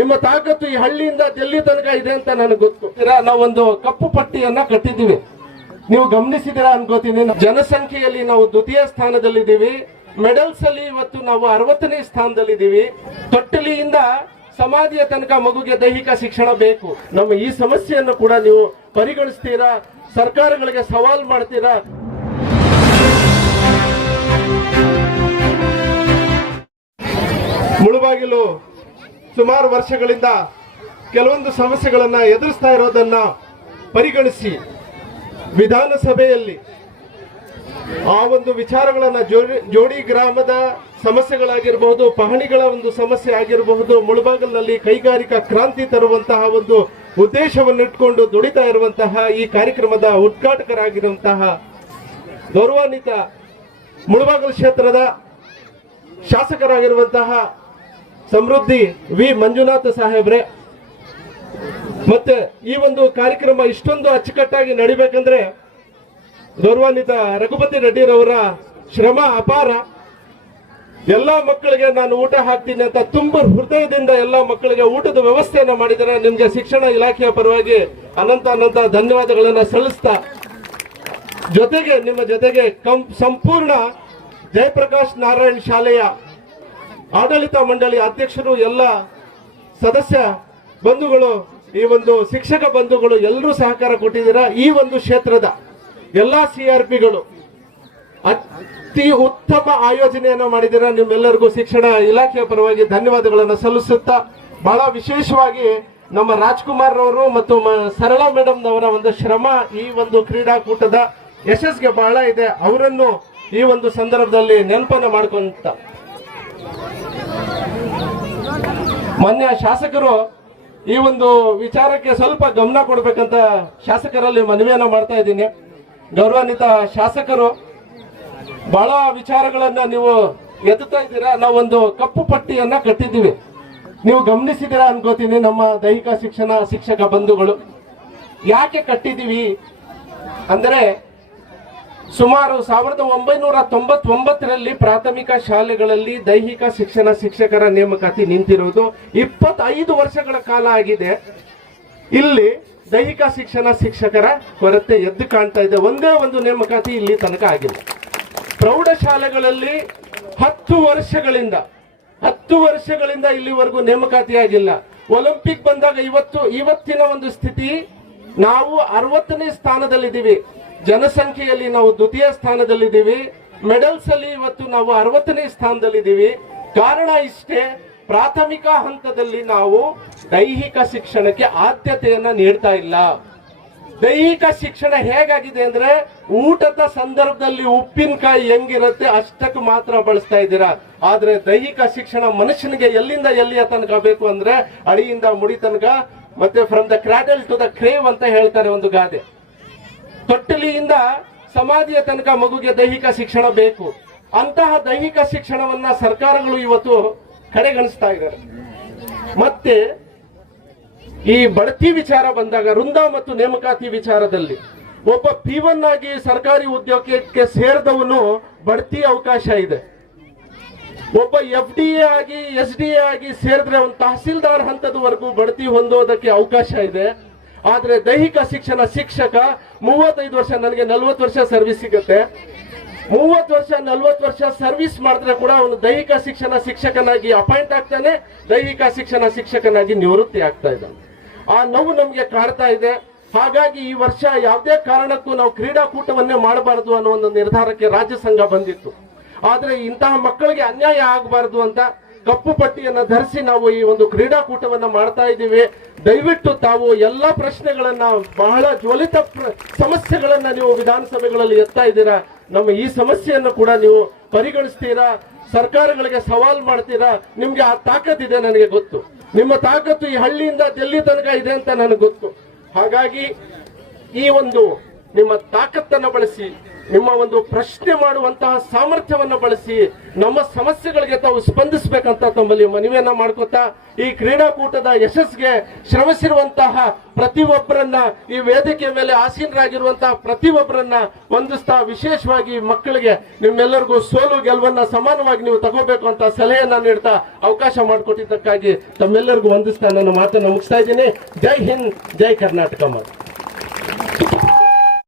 ನಿಮ್ಮ ತಾಕತ್ತು ಈ ಹಳ್ಳಿಯಿಂದ ಡೆಲ್ಲಿ ತನಕ ಇದೆ ಅಂತ ನನಗೆ ಗೊತ್ತು. ನಾವೊಂದು ಕಪ್ಪು ಪಟ್ಟಿಯನ್ನ ಕಟ್ಟಿದ್ದೀವಿ. ನೀವು ಗಮನಿಸಿದಿರಾ ಅನ್ಕೋತೀನಿ. ಜನಸಂಖ್ಯೆಯಲ್ಲಿ ನಾವು ದ್ವಿತೀಯ ಸ್ಥಾನದಲ್ಲಿದ್ದೀವಿ. ಮೆಡಲ್ಸ್ ಅಲ್ಲಿ ಇವತ್ತು ನಾವು ಅರವತ್ತನೇ ಸ್ಥಾನದಲ್ಲಿದ್ದೀವಿ. ತೊಟ್ಟಲಿಯಿಂದ ಸಮಾಧಿಯ ತನಕ ಮಗುಗೆ ದೈಹಿಕ ಶಿಕ್ಷಣ ಬೇಕು. ನಮ್ಮ ಈ ಸಮಸ್ಯೆಯನ್ನು ಕೂಡ ನೀವು ಪರಿಗಣಿಸ್ತೀರಾ? ಸರ್ಕಾರಗಳಿಗೆ ಸವಾಲ್ ಮಾಡ್ತೀರಾ? ಮುಳುಬಾಗಿಲು ಸುಮಾರು ವರ್ಷಗಳಿಂದ ಕೆಲವೊಂದು ಸಮಸ್ಯೆಗಳನ್ನ ಎದುರಿಸ್ತಾ ಇರೋದನ್ನ ಪರಿಗಣಿಸಿ ವಿಧಾನಸಭೆಯಲ್ಲಿ ಆ ಒಂದು ವಿಚಾರಗಳನ್ನ ಜೋಡಿ ಜೋಡಿ ಗ್ರಾಮದ ಸಮಸ್ಯೆಗಳಾಗಿರಬಹುದು, ಪಹಣಿಗಳ ಒಂದು ಸಮಸ್ಯೆ ಆಗಿರಬಹುದು, ಮುಳುಬಾಗಿಲಿನಲ್ಲಿ ಕೈಗಾರಿಕಾ ಕ್ರಾಂತಿ ತರುವಂತಹ ಒಂದು ಉದ್ದೇಶವನ್ನು ಇಟ್ಕೊಂಡು ದುಡಿತಾ ಇರುವಂತಹ ಈ ಕಾರ್ಯಕ್ರಮದ ಉದ್ಘಾಟಕರಾಗಿರುವಂತಹ ಗೌರವಾನ್ವಿತ ಮುಳಬಾಗಲು ಕ್ಷೇತ್ರದ ಶಾಸಕರಾಗಿರುವಂತಹ ಸಮೃದ್ಧಿ ವಿ ಮಂಜುನಾಥ ಸಾಹೇಬ್ರೆ. ಮತ್ತೆ ಈ ಒಂದು ಕಾರ್ಯಕ್ರಮ ಇಷ್ಟೊಂದು ಅಚ್ಚುಕಟ್ಟಾಗಿ ನಡಿಬೇಕಂದ್ರೆ ಗೌರವಾನ್ವಿತ ರಘುಪತಿ ರೆಡ್ಡಿರವರ ಶ್ರಮ ಅಪಾರ. ಎಲ್ಲಾ ಮಕ್ಕಳಿಗೆ ನಾನು ಊಟ ಹಾಕ್ತೀನಿ ಅಂತ ತುಂಬ ಹೃದಯದಿಂದ ಎಲ್ಲಾ ಮಕ್ಕಳಿಗೆ ಊಟದ ವ್ಯವಸ್ಥೆಯನ್ನು ಮಾಡಿದರೆ ನಿಮ್ಗೆ ಶಿಕ್ಷಣ ಇಲಾಖೆಯ ಪರವಾಗಿ ಅನಂತ ಅನಂತ ಧನ್ಯವಾದಗಳನ್ನ ಸಲ್ಲಿಸ್ತಾ ಜೊತೆಗೆ ನಿಮ್ಮ ಜೊತೆಗೆ ಸಂಪೂರ್ಣ ಜಯಪ್ರಕಾಶ್ ನಾರಾಯಣ್ ಶಾಲೆಯ ಆಡಳಿತ ಮಂಡಳಿ ಅಧ್ಯಕ್ಷರು ಎಲ್ಲ ಸದಸ್ಯ ಬಂಧುಗಳು, ಈ ಒಂದು ಶಿಕ್ಷಕ ಬಂಧುಗಳು ಎಲ್ಲರೂ ಸಹಕಾರ ಕೊಟ್ಟಿದ್ದೀರಾ? ಈ ಒಂದು ಕ್ಷೇತ್ರದ ಎಲ್ಲಾ ಸಿ ಆರ್ ಪಿಗಳು ಅತಿ ಉತ್ತಮ ಆಯೋಜನೆಯನ್ನು ಮಾಡಿದ್ದೀರಾ? ನಿಮ್ಮೆಲ್ಲರಿಗೂ ಶಿಕ್ಷಣ ಇಲಾಖೆಯ ಪರವಾಗಿ ಧನ್ಯವಾದಗಳನ್ನು ಸಲ್ಲಿಸುತ್ತಾ ಬಹಳ ವಿಶೇಷವಾಗಿ ನಮ್ಮ ರಾಜ್ಕುಮಾರ್ ಅವರು ಮತ್ತು ಸರಳಾ ಮೇಡಮ್ ಅವರ ಒಂದು ಶ್ರಮ ಈ ಒಂದು ಕ್ರೀಡಾಕೂಟದ ಯಶಸ್ಸಿಗೆ ಬಹಳ ಇದೆ. ಅವರನ್ನು ಈ ಒಂದು ಸಂದರ್ಭದಲ್ಲಿ ನೆನಪನ್ನು ಮಾಡ್ಕೊಂತ ಮಾನ್ಯ ಶಾಸಕರು, ಈ ಒಂದು ವಿಚಾರಕ್ಕೆ ಸ್ವಲ್ಪ ಗಮನ ಕೊಡ್ಬೇಕಂತ ಶಾಸಕರಲ್ಲಿ ಮನವಿಯನ್ನು ಮಾಡ್ತಾ ಇದ್ದೀನಿ. ಗೌರವಾನ್ವಿತ ಶಾಸಕರು, ಬಹಳ ವಿಚಾರಗಳನ್ನ ನೀವು ಎದುತ್ತಾ ಇದ್ದೀರಾ? ನಾವೊಂದು ಕಪ್ಪು ಪಟ್ಟಿಯನ್ನ ಕಟ್ಟಿದ್ದೀವಿ. ನೀವು ಗಮನಿಸಿದ್ದೀರಾ ಅನ್ಕೋತೀನಿ ನಮ್ಮ ದೈಹಿಕ ಶಿಕ್ಷಣ ಶಿಕ್ಷಕ ಬಂಧುಗಳು. ಯಾಕೆ ಕಟ್ಟಿದ್ದೀವಿ? ಅಂದರೆ ಸುಮಾರು ಸಾವಿರದ ಒಂಬೈನೂರ ತೊಂಬತ್ತೊಂಬತ್ತರಲ್ಲಿ ಪ್ರಾಥಮಿಕ ಶಾಲೆಗಳಲ್ಲಿ ದೈಹಿಕ ಶಿಕ್ಷಣ ಶಿಕ್ಷಕರ ನೇಮಕಾತಿ ನಿಂತಿರುವುದು ಇಪ್ಪತ್ತೈದು ವರ್ಷಗಳ ಕಾಲ ಆಗಿದೆ. ಇಲ್ಲಿ ದೈಹಿಕ ಶಿಕ್ಷಣ ಶಿಕ್ಷಕರ ಕೊರತೆ ಎದ್ದು ಕಾಣ್ತಾ ಇದೆ. ಒಂದೇ ಒಂದು ನೇಮಕಾತಿ ಇಲ್ಲಿ ತನಕ ಆಗಿಲ್ಲ ಪ್ರೌಢಶಾಲೆಗಳಲ್ಲಿ ಹತ್ತು ವರ್ಷಗಳಿಂದ ಹತ್ತು ವರ್ಷಗಳಿಂದ ಇಲ್ಲಿವರೆಗೂ ನೇಮಕಾತಿ ಆಗಿಲ್ಲ. ಒಲಿಂಪಿಕ್ ಬಂದಾಗ ಇವತ್ತು, ಇವತ್ತಿನ ಒಂದು ಸ್ಥಿತಿ, ನಾವು ಅರವತ್ತನೇ ಸ್ಥಾನದಲ್ಲಿದ್ದೀವಿ. ಜನಸಂಖ್ಯೆಯಲ್ಲಿ ನಾವು ದ್ವಿತೀಯ ಸ್ಥಾನದಲ್ಲಿದ್ದೀವಿ. ಮೆಡಲ್ಸ್ ಅಲ್ಲಿ ಇವತ್ತು ನಾವು ಅರವತ್ತನೇ ಸ್ಥಾನದಲ್ಲಿದ್ದೀವಿ. ಕಾರಣ ಇಷ್ಟೇ, ಪ್ರಾಥಮಿಕ ಹಂತದಲ್ಲಿ ನಾವು ದೈಹಿಕ ಶಿಕ್ಷಣಕ್ಕೆ ಆದ್ಯತೆಯನ್ನ ನೀಡ್ತಾ ಇಲ್ಲ. ದೈಹಿಕ ಶಿಕ್ಷಣ ಹೇಗಾಗಿದೆ ಅಂದ್ರೆ, ಊಟದ ಸಂದರ್ಭದಲ್ಲಿ ಉಪ್ಪಿನಕಾಯಿ ಹೆಂಗಿರುತ್ತೆ ಅಷ್ಟಕ್ಕೆ ಮಾತ್ರ ಬಳಸ್ತಾ ಇದ್ದೀರಾ. ಆದ್ರೆ ದೈಹಿಕ ಶಿಕ್ಷಣ ಮನುಷ್ಯನಿಗೆ ಎಲ್ಲಿಂದ ಎಲ್ಲಿಯ ತನಕ ಬೇಕು ಅಂದ್ರೆ, ಅಡಿಯಿಂದ ಮುಡಿ ತನಕ, ಮತ್ತೆ from the cradle to the grave ಅಂತ ಹೇಳ್ತಾರೆ ಒಂದು ಗಾದೆ. ತೊಟ್ಟಲಿಯಿಂದ ಸಮಾಧಿಯ ತನಕ ಮಗುಗೆ ದೈಹಿಕ ಶಿಕ್ಷಣ ಬೇಕು. ಅಂತಹ ದೈಹಿಕ ಶಿಕ್ಷಣವನ್ನ ಸರ್ಕಾರಗಳು ಇವತ್ತು ಕಡೆಗಣಿಸ್ತಾ ಇದ್ದಾರೆ. ಮತ್ತೆ ಈ ಬಡ್ತಿ ವಿಚಾರ ಬಂದಾಗ, ವೃಂದ ಮತ್ತು ನೇಮಕಾತಿ ವಿಚಾರದಲ್ಲಿ ಒಬ್ಬ ಪಿ ಒನ್ ಆಗಿ ಸರ್ಕಾರಿ ಉದ್ಯೋಗಕ್ಕೆ ಸೇರಿದವನು ಬಡ್ತಿ ಅವಕಾಶ ಇದೆ. ಒಬ್ಬ ಎಫ್ ಡಿ ಎ ಆಗಿ ಎಸ್ ಡಿ ಎ ಆಗಿ ಸೇರಿದ್ರೆ ಒಂದು ತಹಸೀಲ್ದಾರ್ ಹಂತದವರೆಗೂ ಬಡ್ತಿ ಹೊಂದೋದಕ್ಕೆ ಅವಕಾಶ ಇದೆ. ಆದ್ರೆ ದೈಹಿಕ ಶಿಕ್ಷಣ ಶಿಕ್ಷಕ ಮೂವತ್ತೈದು ವರ್ಷ ನನಗೆ ನಲ್ವತ್ತು ವರ್ಷ ಸರ್ವಿಸ್ ಸಿಗುತ್ತೆ. ಮೂವತ್ತು ವರ್ಷ, ನಲ್ವತ್ತು ವರ್ಷ ಸರ್ವಿಸ್ ಮಾಡಿದ್ರೆ ಕೂಡ ಅವನು ದೈಹಿಕ ಶಿಕ್ಷಣ ಶಿಕ್ಷಕನಾಗಿ ಅಪಾಯಿಂಟ್ ಆಗ್ತಾನೆ, ದೈಹಿಕ ಶಿಕ್ಷಣ ಶಿಕ್ಷಕನಾಗಿ ನಿವೃತ್ತಿ ಆಗ್ತಾ ಇದ್ದಾನೆ. ಆ ನೋವು ನಮಗೆ ಕಾಡ್ತಾ ಇದೆ. ಹಾಗಾಗಿ ಈ ವರ್ಷ ಯಾವುದೇ ಕಾರಣಕ್ಕೂ ನಾವು ಕ್ರೀಡಾಕೂಟವನ್ನೇ ಮಾಡಬಾರದು ಅನ್ನೋ ಒಂದು ನಿರ್ಧಾರಕ್ಕೆ ರಾಜ್ಯ ಸಂಘ ಬಂದಿತ್ತು. ಆದ್ರೆ ಇಂತಹ ಮಕ್ಕಳಿಗೆ ಅನ್ಯಾಯ ಆಗಬಾರದು ಅಂತ ಕಪ್ಪು ಪಟ್ಟಿಯನ್ನು ಧರಿಸಿ ನಾವು ಈ ಒಂದು ಕ್ರೀಡಾಕೂಟವನ್ನು ಮಾಡ್ತಾ ಇದ್ದೀವಿ. ದಯವಿಟ್ಟು ತಾವು ಎಲ್ಲ ಪ್ರಶ್ನೆಗಳನ್ನ ಬಹಳ ಜ್ವಲಿತ ಸಮಸ್ಯೆಗಳನ್ನ ನೀವು ವಿಧಾನಸಭೆಗಳಲ್ಲಿ ಎತ್ತಾ ಇದ್ದೀರಾ? ನಮ್ಮ ಈ ಸಮಸ್ಯೆಯನ್ನು ಕೂಡ ನೀವು ಪರಿಗಣಿಸ್ತೀರಾ? ಸರ್ಕಾರಗಳಿಗೆ ಸವಾಲ್ ಮಾಡ್ತೀರಾ? ನಿಮ್ಗೆ ಆ ತಾಕತ್ತಿದೆ ನನಗೆ ಗೊತ್ತು. ನಿಮ್ಮ ತಾಕತ್ತು ಈ ಹಳ್ಳಿಯಿಂದ ಡೆಲ್ಲಿ ತನಕ ಇದೆ ಅಂತ ನನಗೆ ಗೊತ್ತು. ಹಾಗಾಗಿ ಈ ಒಂದು ನಿಮ್ಮ ತಾಕತ್ತನ್ನು ಬಳಸಿ ನಿಮ್ಮ ಒಂದು ಪ್ರಶ್ನೆ ಮಾಡುವಂತಹ ಸಾಮರ್ಥ್ಯವನ್ನು ಬಳಸಿ ನಮ್ಮ ಸಮಸ್ಯೆಗಳಿಗೆ ತಾವು ಸ್ಪಂದಿಸಬೇಕಂತ ತಮ್ಮಲ್ಲಿ ಮನವಿಯನ್ನ ಮಾಡ್ಕೊತಾ ಈ ಕ್ರೀಡಾಕೂಟದ ಯಶಸ್ಸಿಗೆ ಶ್ರಮಿಸಿರುವಂತಹ ಪ್ರತಿಯೊಬ್ಬರನ್ನ ಈ ವೇದಿಕೆ ಮೇಲೆ ಆಸೀನರಾಗಿರುವಂತಹ ಪ್ರತಿಯೊಬ್ಬರನ್ನ ವಂದಿಸ್ತಾ ವಿಶೇಷವಾಗಿ ಮಕ್ಕಳಿಗೆ ನಿಮ್ಮೆಲ್ಲರಿಗೂ ಸೋಲು ಗೆಲುವನ್ನ ಸಮಾನವಾಗಿ ನೀವು ತಗೋಬೇಕು ಅಂತ ಸಲಹೆಯನ್ನ ನೀಡ್ತಾ ಅವಕಾಶ ಮಾಡಿಕೊಟ್ಟಿದ್ದಕ್ಕಾಗಿ ತಮ್ಮೆಲ್ಲರಿಗೂ ವಂದಿಸ್ತಾ ನನ್ನ ಮಾತನ್ನು ಮುಗಿಸ್ತಾ ಇದ್ದೀನಿ. ಜೈ ಹಿಂದ್, ಜೈ ಕರ್ನಾಟಕ ಮಾತು.